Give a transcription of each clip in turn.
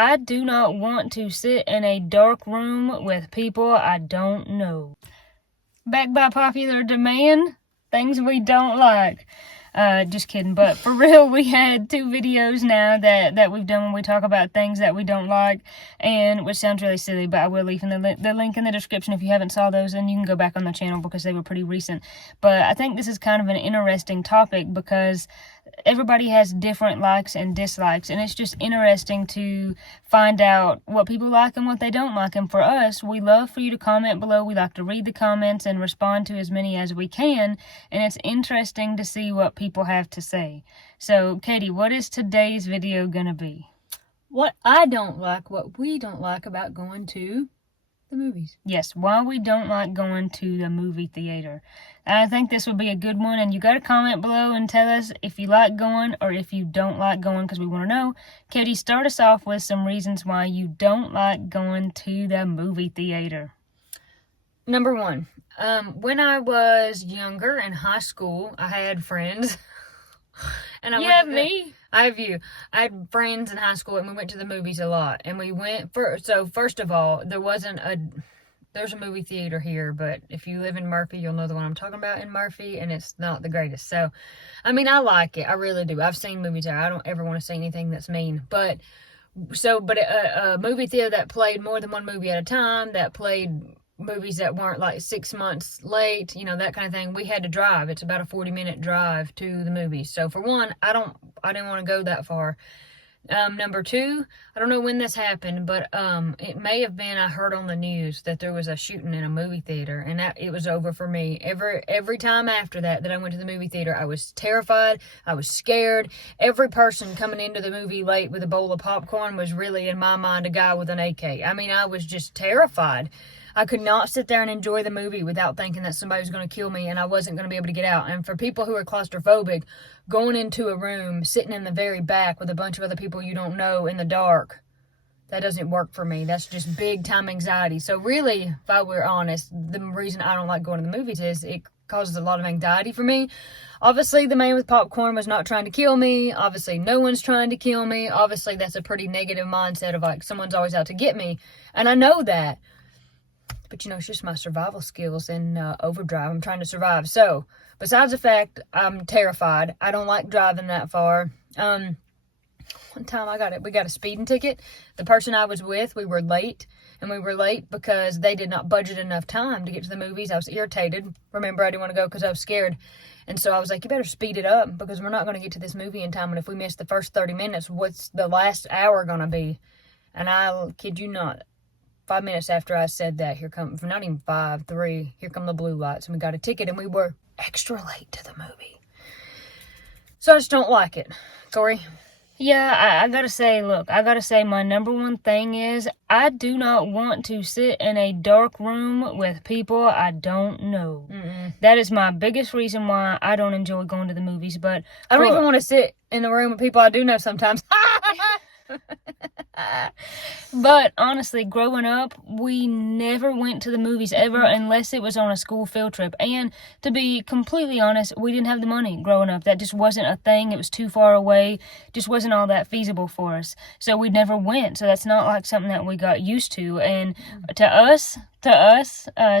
I do not want to sit in a dark room with people I don't know. Back by popular demand, things we don't like. Just kidding, but for real, we had 2 videos now that we've done when we talk about things that we don't like, and which sounds really silly, but I will leave the link in the description if you haven't saw those, and you can go back on the channel because they were pretty recent. But I think this is kind of an interesting topic because everybody has different likes and dislikes, and it's just interesting to find out what people like and what they don't like. And for us, we love for you to comment below. We like to read the comments and respond to as many as we can, and it's interesting to see what people have to say. So, Katie, what is today's video gonna be? What I don't like, what we don't like about going to the movies. Yes, why we don't like going to the movie theater. I think this would be a good one, and you got to comment below and tell us if you like going or if you don't like going, because we want to know. Katie, start us off with some reasons why you don't like going to the movie theater. Number 1, when I was younger in high school, I had friends. And I have me. I have you. I had friends in high school, and we went to the movies a lot. And we went so first of all, there's a movie theater here, but if you live in Murphy, you'll know the one I'm talking about in Murphy, and it's not the greatest. So, I mean, I like it. I really do. I've seen movies there. I don't ever want to say anything that's mean. But a movie theater that played more than one movie at a time, that played movies that weren't like 6 months late, that kind of thing. We had to drive. It's about a 40-minute drive to the movies. So for one, I didn't want to go that far. Number 2, I don't know when this happened, but it may have been, I heard on the news that there was a shooting in a movie theater, and it was over for me. Every time after that I went to the movie theater, I was terrified. I was scared. Every person coming into the movie late with a bowl of popcorn was really, in my mind, a guy with an AK. I mean, I was just terrified. I could not sit there and enjoy the movie without thinking that somebody was going to kill me and I wasn't going to be able to get out. And for people who are claustrophobic, going into a room, sitting in the very back with a bunch of other people you don't know in the dark, that doesn't work for me. That's just big time anxiety. So really, if I were honest, the reason I don't like going to the movies is it causes a lot of anxiety for me. Obviously, the man with popcorn was not trying to kill me. Obviously, no one's trying to kill me. Obviously, that's a pretty negative mindset of like, someone's always out to get me. And I know that. But, it's just my survival skills in overdrive. I'm trying to survive. So, besides the fact I'm terrified, I don't like driving that far. One time we got a speeding ticket. The person I was with, we were late. And we were late because they did not budget enough time to get to the movies. I was irritated. Remember, I didn't want to go because I was scared. And so I was like, you better speed it up because we're not going to get to this movie in time. And if we miss the first 30 minutes, what's the last hour going to be? And I kid you not, 5 minutes after I said that, not even 5, 3, here come the blue lights, and we got a ticket, and we were extra late to the movie. So I just don't like it. Corey? Yeah, I gotta say, my number 1 thing is, I do not want to sit in a dark room with people I don't know. Mm-mm. That is my biggest reason why I don't enjoy going to the movies, but... I don't even want to sit in the room with people I do know sometimes. But honestly, growing up, we never went to the movies ever unless it was on a school field trip. And to be completely honest, we didn't have the money growing up. That just wasn't a thing. It was too far away. Just wasn't all that feasible for us. So we never went. So that's not like something that we got used to. And to us,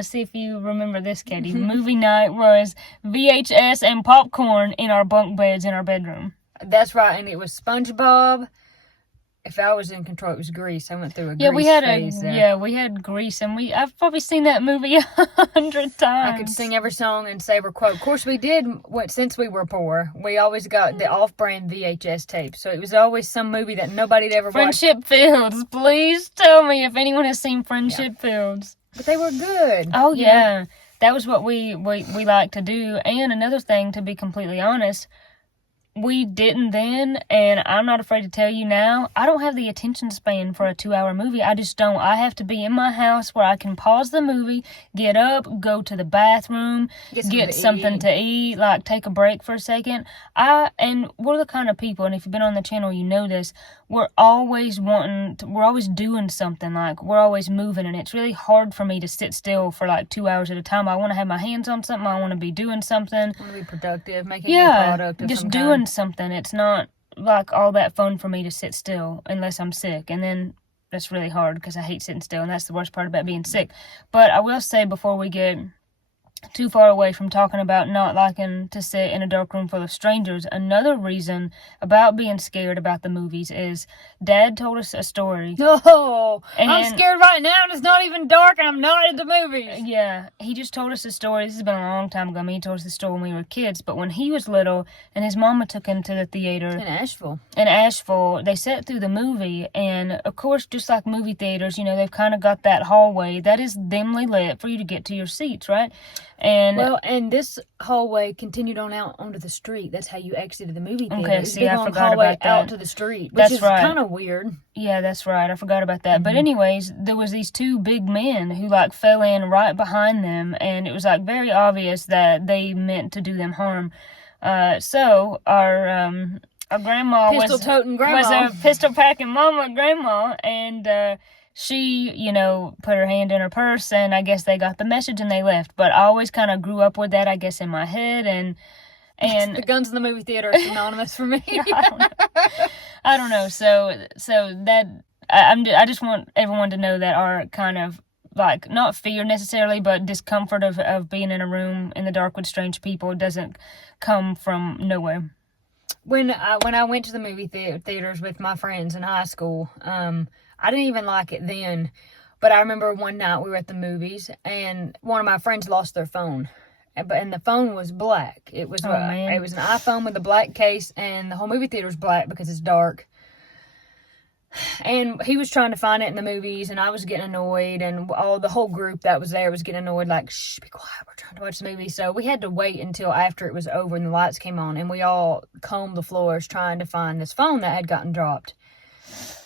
see if you remember this, Katie. Movie night was VHS and popcorn in our bunk beds in our bedroom. That's right. And it was SpongeBob. If I was in control, it was Grease. I went through a Grease phase there. We had Grease, and I've probably seen that movie 100 times. I could sing every song and say every quote. Of course, we did, since we were poor, we always got the off-brand VHS tape. So it was always some movie that nobody'd ever watched. Friendship Fields. Please tell me if anyone has seen Friendship Fields. But they were good. Oh, yeah. That was what we liked to do. And another thing, to be completely honest, we didn't then, and I'm not afraid to tell you now, I don't have the attention span for a 2-hour movie. I just don't. I have to be in my house where I can pause the movie, get up, go to the bathroom, get something to eat, like take a break for a second. And we're the kind of people, and if you've been on the channel, you know this, we're always doing something, like we're always moving, and it's really hard for me to sit still for like 2 hours at a time. I want to have my hands on something. I want to be doing something. I want to be productive, making a product of just some doing kind. Something. It's not like all that fun for me to sit still unless I'm sick. And then that's really hard because I hate sitting still, and that's the worst part about being sick. But I will say, before we get too far away from talking about not liking to sit in a dark room full of strangers, another reason about being scared about the movies is Dad told us a story. No, And I'm scared right now, and it's not even dark, and I'm not at the movies. Yeah, he just told us a story. This has been a long time ago. I mean, he told us the story when we were kids, but when he was little and his mama took him to the theater In Asheville, they sat through the movie, and of course, just like movie theaters, they've kind of got that hallway that is dimly lit for you to get to your seats, right? And this hallway continued on out onto the street. That's how you exited the movie theater. Okay, see, I forgot about that. Out to the street, which That's is right. kind of weird. Yeah, that's right. I forgot about that. But anyways, there was these two big men who like fell in right behind them, and it was like very obvious that they meant to do them harm. So our grandma Pistol-toting grandma. was a pistol-packing mama grandma, and she, put her hand in her purse, and I guess they got the message and they left. But I always kind of grew up with that, I guess, in my head, and the guns in the movie theater are synonymous for me. I don't know. So that I just want everyone to know that our kind of like not fear necessarily, but discomfort of being in a room in the dark with strange people doesn't come from nowhere. When I went to the movie theaters with my friends in high school, I didn't even like it then. But I remember one night we were at the movies, and one of my friends lost their phone. And the phone was black. It was it was an iPhone with a black case, and the whole movie theater was black because it's dark. And he was trying to find it in the movies, and I was getting annoyed, and the whole group that was there was getting annoyed, like, shh, be quiet, we're trying to watch the movie. So we had to wait until after it was over and the lights came on, and we all combed the floors trying to find this phone that had gotten dropped.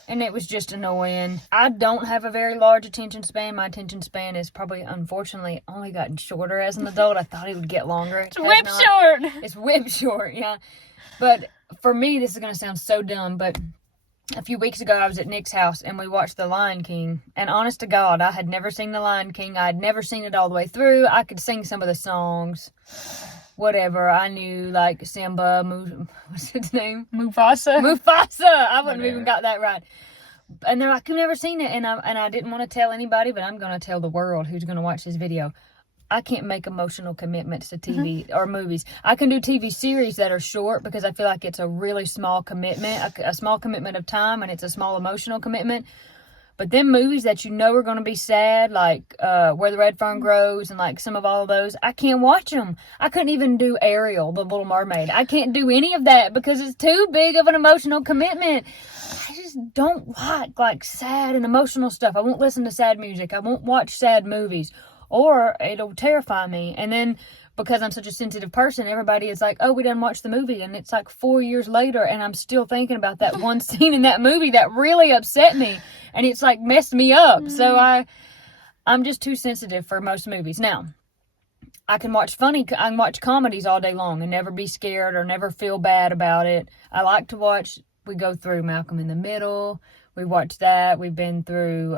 And it was just annoying. I don't have a very large attention span. My attention span is probably, unfortunately, only gotten shorter as an adult. I thought it would get longer. It's whip short. It's whip short, yeah. But for me, this is going to sound so dumb, but a few weeks ago, I was at Nick's house, and we watched The Lion King. And honest to God, I had never seen The Lion King. I had never seen it all the way through. I could sing some of the songs. Whatever. I knew, like, Simba, what's his name? Mufasa. I wouldn't have even got that right. And they're like, I've never seen it. And I didn't want to tell anybody, but I'm going to tell the world who's going to watch this video. I can't make emotional commitments to TV or movies. I can do TV series that are short because I feel like it's a really small commitment, a small commitment of time, and it's a small emotional commitment. But then movies that are going to be sad, like Where the Red Fern Grows and like some of all of those, I can't watch them. I couldn't even do Ariel, the Little Mermaid. I can't do any of that because it's too big of an emotional commitment. I just don't like sad and emotional stuff. I won't listen to sad music. I won't watch sad movies, or it'll terrify me. And then because I'm such a sensitive person, everybody is like, oh, we done watched the movie. And it's like 4 years later, and I'm still thinking about that one scene in that movie that really upset me. And it's like messed me up. So I'm just too sensitive for most movies. Now, I can watch comedies all day long and never be scared or never feel bad about it. I like to watch, we go through Malcolm in the Middle. We watched that. We've been through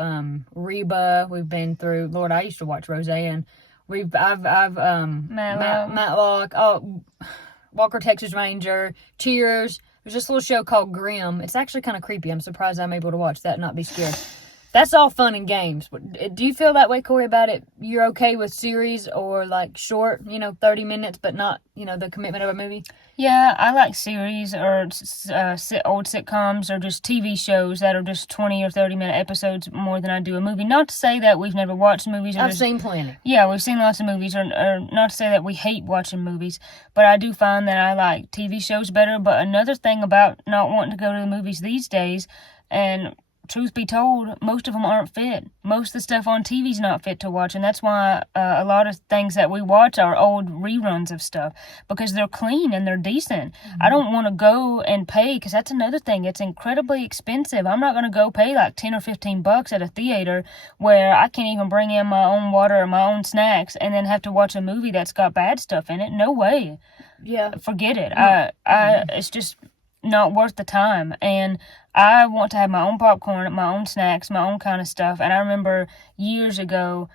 Reba. We've been through, Lord, I used to watch Roseanne. Matlock. Oh, Walker, Texas Ranger. Cheers. There's this little show called Grimm. It's actually kind of creepy. I'm surprised I'm able to watch that and not be scared. That's all fun and games. Do you feel that way, Corey, about it? You're okay with series or like short, 30 minutes, but not, the commitment of a movie? Yeah, I like series or old sitcoms or just TV shows that are just 20 or 30-minute episodes more than I do a movie. Not to say that we've never watched movies. I've seen plenty. Yeah, we've seen lots of movies, or not to say that we hate watching movies, but I do find that I like TV shows better. But another thing about not wanting to go to the movies these days, and truth be told, most of them aren't fit. Most of the stuff on TV is not fit to watch, and that's why a lot of things that we watch are old reruns of stuff, because they're clean and they're decent. Mm-hmm. I don't want to go and pay, because that's another thing. It's incredibly expensive. I'm not going to go pay like $10 or $15 at a theater where I can't even bring in my own water or my own snacks and then have to watch a movie that's got bad stuff in it. No way. Yeah. Forget it. It's just not worth the time. And I want to have my own popcorn, my own snacks, my own kind of stuff. And I remember years ago,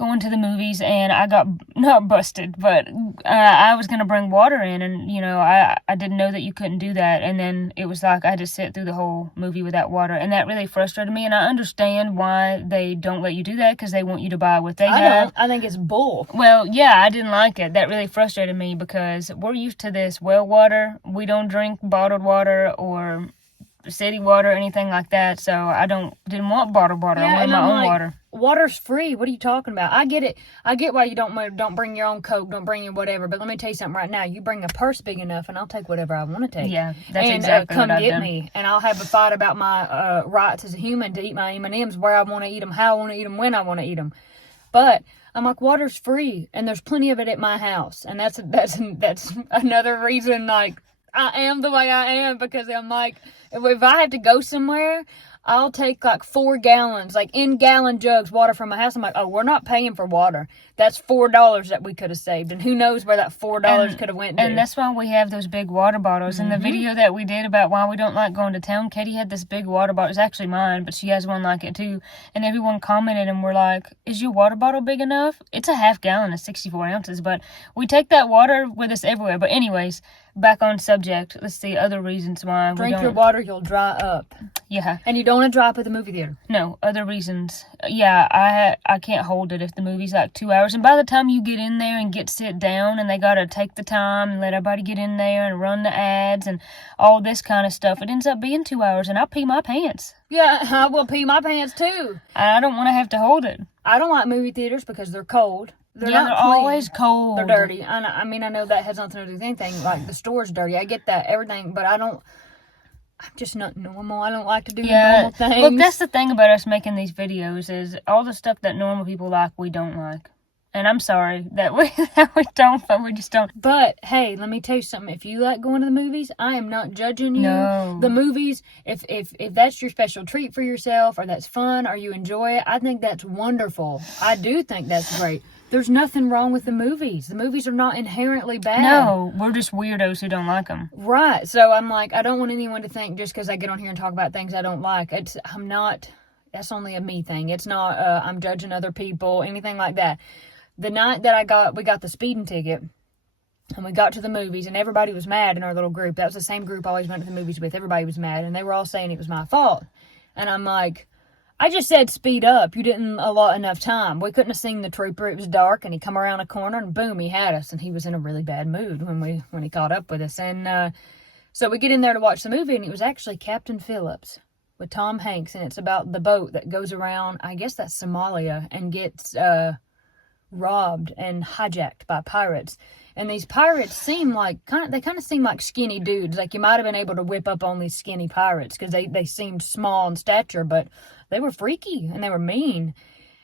going to the movies, and I got, not busted, but I was going to bring water in, and, you know, I didn't know that you couldn't do that, and then it was like I had to sit through the whole movie without water, and that really frustrated me, and I understand why they don't let you do that, because they want you to buy what they have. I think it's bull. Well, yeah, I didn't like it. That really frustrated me, because we're used to this well water. We don't drink bottled water or city water or anything like that, so I didn't want bottled water. I wanted my own water. Water's free. What are you talking about? I get it. I get why you don't bring your own Coke, don't bring your whatever. But let me tell you something right now. You bring a purse big enough, and I'll take whatever I want to take. Yeah, that's exactly come what I've get done. me, and I'll have a fight about my rights as a human to eat my M&Ms, where I want to eat them, how I want to eat them, when I want to eat them. But I'm like, water's free, and there's plenty of it at my house, and that's another reason, like, I am the way I am, because I'm like, if I have to go somewhere, I'll take like 4 gallons, like in gallon jugs, water from my house. I'm like, oh, we're not paying for water. That's $4 that we could have saved. And who knows where that $4 could have went to. And that's why we have those big water bottles. In the video that we did about why we don't like going to town, Katie had this big water bottle. It's actually mine, but she has one like it too. And everyone commented and we're like, is your water bottle big enough? It's a half gallon, it's 64 ounces. But we take that water with us everywhere. But anyways, back on subject. Let's see other reasons why Drink your water, you'll dry up. Yeah. And you don't want to dry up at the movie theater. No, other reasons. Yeah, I can't hold it if the movie's like 2 hours. And by the time you get in there and sit down and they got to take the time and let everybody get in there and run the ads and all this kind of stuff, it ends up being 2 hours and I pee my pants. Yeah, I will pee my pants too. I don't want to have to hold it. I don't like movie theaters because they're cold. They're always cold. They're dirty. I mean, I know that has nothing to do with anything. Like, the store's dirty. I get that, everything, but I'm just not normal. I don't like to do normal things. Look, that's the thing about us making these videos is all the stuff that normal people like, we don't like. And I'm sorry that we don't, but we just don't. But, hey, let me tell you something. If you like going to the movies, I am not judging you. No. The movies, if that's your special treat for yourself, or that's fun, or you enjoy it, I think that's wonderful. I do think that's great. There's nothing wrong with the movies. The movies are not inherently bad. No, we're just weirdos who don't like them. Right. So I'm like, I don't want anyone to think just because I get on here and talk about things I don't like. That's only a me thing. It's not, I'm judging other people, anything like that. The night that we got the speeding ticket, and we got to the movies, and everybody was mad in our little group. That was the same group I always went to the movies with. Everybody was mad, and they were all saying it was my fault. And I'm like, I just said speed up. You didn't allot enough time. We couldn't have seen the trooper. It was dark, and he come around a corner, and boom, he had us. And he was in a really bad mood when he caught up with us. And so we get in there to watch the movie, and it was actually Captain Phillips with Tom Hanks, and it's about the boat that goes around, I guess that's Somalia, and gets robbed and hijacked by pirates. And these pirates seem like kind of seem like skinny dudes. Like, you might have been able to whip up on these skinny pirates because they seemed small in stature, but they were freaky and they were mean.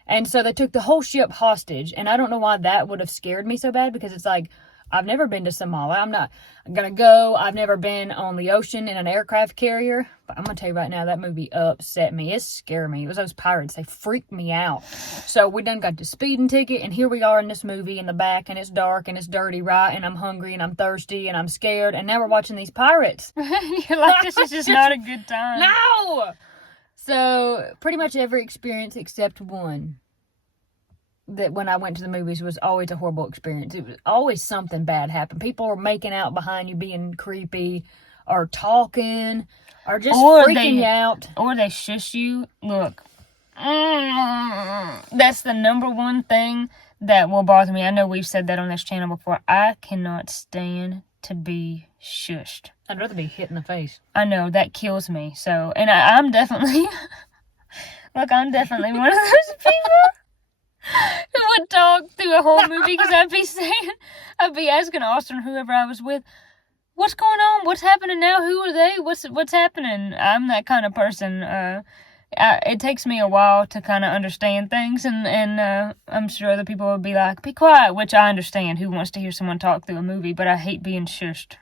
And so they took the whole ship hostage. And I don't know why that would have scared me so bad, because it's like, I've never been to Somalia. I'm not going to go. I've never been on the ocean in an aircraft carrier. But I'm going to tell you right now, that movie upset me. It scared me. It was those pirates. They freaked me out. So we done got the speeding ticket, and here we are in this movie in the back, and it's dark, and it's dirty, right? And I'm hungry, and I'm thirsty, and I'm scared. And now we're watching these pirates. You're like, this is just not a good time. No! So pretty much every experience except one, that when I went to the movies, was always a horrible experience. It was always something bad happened. People were making out behind you, being creepy, or talking, or just freaking you out. Or they shush you. Look, that's the number one thing that will bother me. I know we've said that on this channel before. I cannot stand to be shushed. I'd rather be hit in the face. I know, that kills me. So, and I'm definitely, I'm definitely one of those people who would talk through a whole movie, because I'd be asking Austin or whoever I was with, what's going on? What's happening now? Who are they? What's happening? I'm that kind of person. It takes me a while to kind of understand things, and I'm sure other people would be like, be quiet, which I understand. Who wants to hear someone talk through a movie? But I hate being shushed.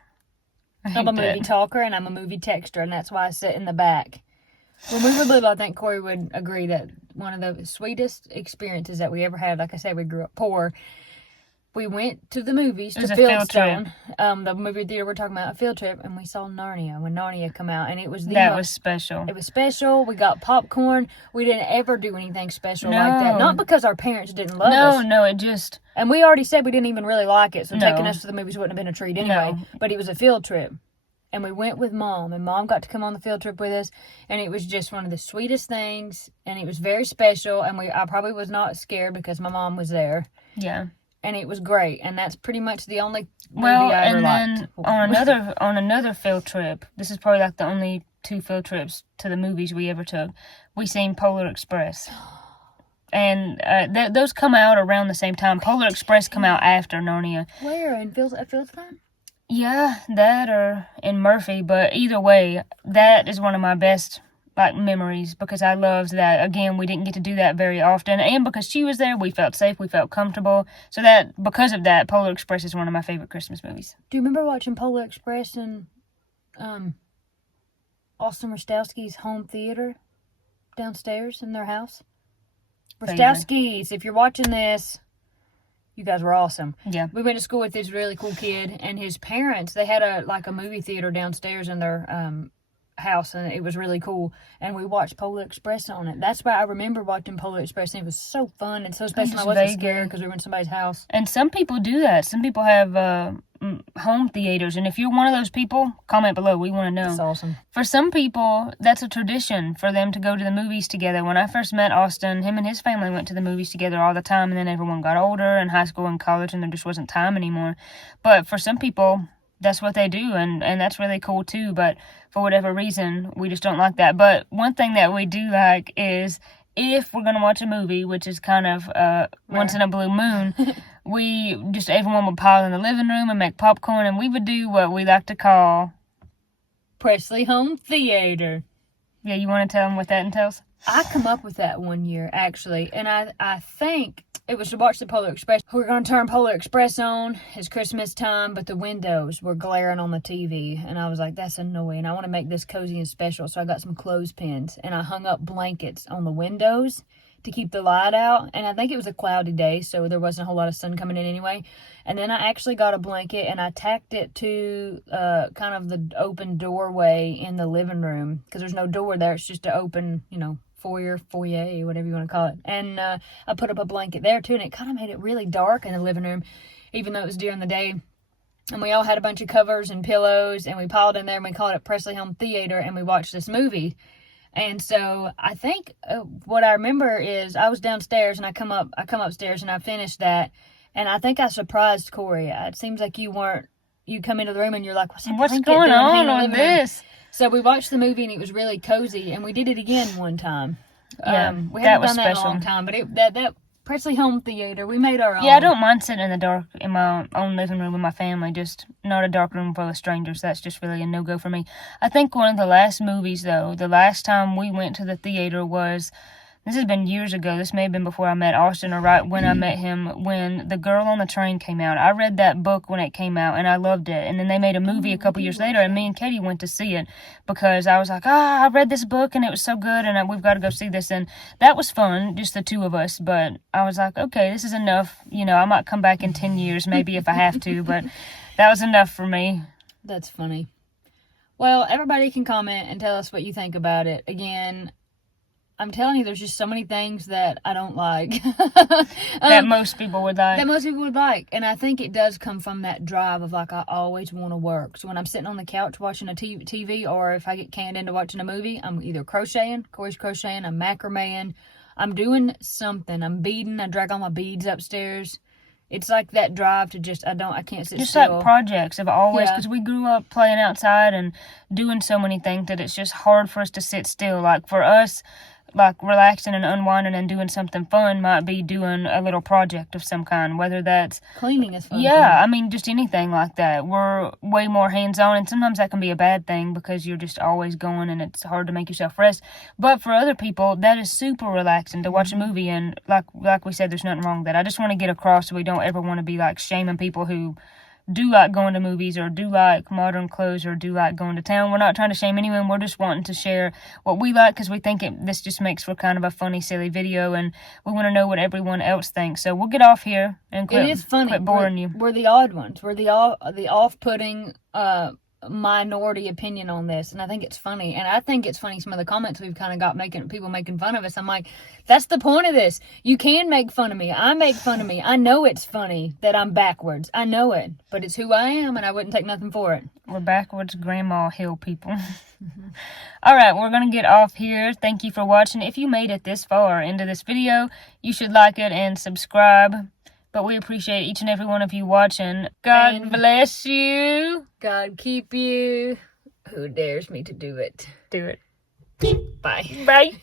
I'm a movie talker, and I'm a movie texter, and that's why I sit in the back. When we were little, I think Corey would agree that one of the sweetest experiences that we ever had, like I said, we grew up poor. we went to the movies, It was to a field Fieldstone, the movie theater we're talking about, a field trip, and we saw Narnia when Narnia come out, and it was That was special. It was special. We got popcorn. We didn't ever do anything special like that. Not because our parents didn't love us. No, it just... And we already said we didn't even really like it, so taking us to the movies wouldn't have been a treat anyway. No. But it was a field trip. And we went with Mom, and Mom got to come on the field trip with us, and it was just one of the sweetest things, and it was very special, and I probably was not scared because my mom was there. Yeah. And it was great, and that's pretty much the only movie I ever liked. On another field trip, this is probably like the only 2 field trips to the movies we ever took, we seen Polar Express. And those come out around the same time. Polar Express come out after Narnia. Where? At Fieldstone? Yeah, that or in Murphy, but either way, that is one of my best memories because I loved that. Again, we didn't get to do that very often, and because she was there, we felt safe, we felt comfortable. So that because of that, Polar Express is one of my favorite Christmas movies. Do you remember watching Polar Express in Austin Rostowski's home theater downstairs in their house? Rostowski's, if you're watching this, you guys were awesome. Yeah. We went to school with this really cool kid, and his parents, they had a movie theater downstairs in their house, and it was really cool, and we watched Polar Express on it. That's why I remember watching Polar Express, and it was so fun and so special. I wasn't scared because we were in somebody's house. And some people do that. Some people have home theaters, and if you're one of those people, comment below. We want to know. That's awesome. For some people, that's a tradition for them to go to the movies together. When I first met Austin, him and his family went to the movies together all the time, and then everyone got older in high school and college, and there just wasn't time anymore. But for some people, that's what they do, and that's really cool too. But for whatever reason, we just don't like that. But one thing that we do like is if we're going to watch a movie, which is kind of once in a blue moon, everyone would pile in the living room and make popcorn, and we would do what we like to call Pressley Home Theater. Yeah, you want to tell them what that entails? I come up with that one year, actually, and I think it was to watch the Polar Express. We're going to turn Polar Express on. It's Christmas time, but the windows were glaring on the TV, and I was like, that's annoying. I want to make this cozy and special, so I got some clothespins, and I hung up blankets on the windows to keep the light out, and I think it was a cloudy day, so there wasn't a whole lot of sun coming in anyway. And then I actually got a blanket, and I tacked it to kind of the open doorway in the living room, because there's no door there. It's just an open, foyer, whatever you want to call it. And I put up a blanket there too, and it kind of made it really dark in the living room, even though it was during the day. And we all had a bunch of covers and pillows, and we piled in there, and we called it Pressley Home Theater, and we watched this movie. And so I think what I remember is I was downstairs, and I come upstairs, and I finished that, and I think I surprised Corey. It seems like you come into the room, and you're like, what's going on with this? So we watched the movie, and it was really cozy, and we did it again one time. Yeah, we that haven't was done that in a special. long time, but that Pressley Home Theater, we made our own. Yeah, I don't mind sitting in the dark in my own living room with my family, just not a dark room full of strangers. That's just really a no-go for me. I think one of the last movies, though, the last time we went to the theater was... This has been years ago. This may have been before I met Austin or right when I met him, when The Girl on the Train came out. I read that book when it came out, and I loved it. And then they made a movie a couple years later, and me and Katie went to see it because I was like, I read this book, and it was so good, and we've got to go see this. And that was fun, just the two of us. But I was like, okay, this is enough. I might come back in 10 years, maybe if I have to. But that was enough for me. That's funny. Well, everybody can comment and tell us what you think about it. Again, I'm telling you, there's just so many things that I don't like. That most people would like. And I think it does come from that drive of, I always want to work. So when I'm sitting on the couch watching a TV, or if I get canned into watching a movie, I'm either crocheting, Corey's crocheting, I'm macrameing, I'm doing something. I'm beading, I drag all my beads upstairs. It's like that drive to I can't sit just still. Like projects have always, because we grew up playing outside and doing so many things that it's just hard for us to sit still. Like for us, relaxing and unwinding and doing something fun might be doing a little project of some kind, whether that's... Cleaning is fun. Yeah, I mean, just anything like that. We're way more hands-on, and sometimes that can be a bad thing because you're just always going and it's hard to make yourself rest. But for other people, that is super relaxing to watch a movie, and like we said, there's nothing wrong with that. I just want to get across so we don't ever want to be, shaming people who do like going to movies or do like modern clothes or do like going to town. We're not trying to shame anyone. We're just wanting to share what we like because we think this just makes for kind of a funny, silly video, and we want to know what everyone else thinks. So we'll get off here and It is funny. quit boring you. We're the odd ones. We're the off-putting minority opinion on this, and I think it's funny. And I think it's funny some of the comments we've kind of got people making fun of us. I'm like, that's the point of this. You can make fun of me. I make fun of me. I know it's funny that I'm backwards. I know it, but it's who I am, and I wouldn't take nothing for it. We're backwards Grandma Hill people. All right, we're gonna get off here. Thank you for watching. If you made it this far into this video, you should like it and subscribe. But we appreciate each and every one of you watching. God bless you. God keep you. Who dares me to do it? Do it. Bye. Bye.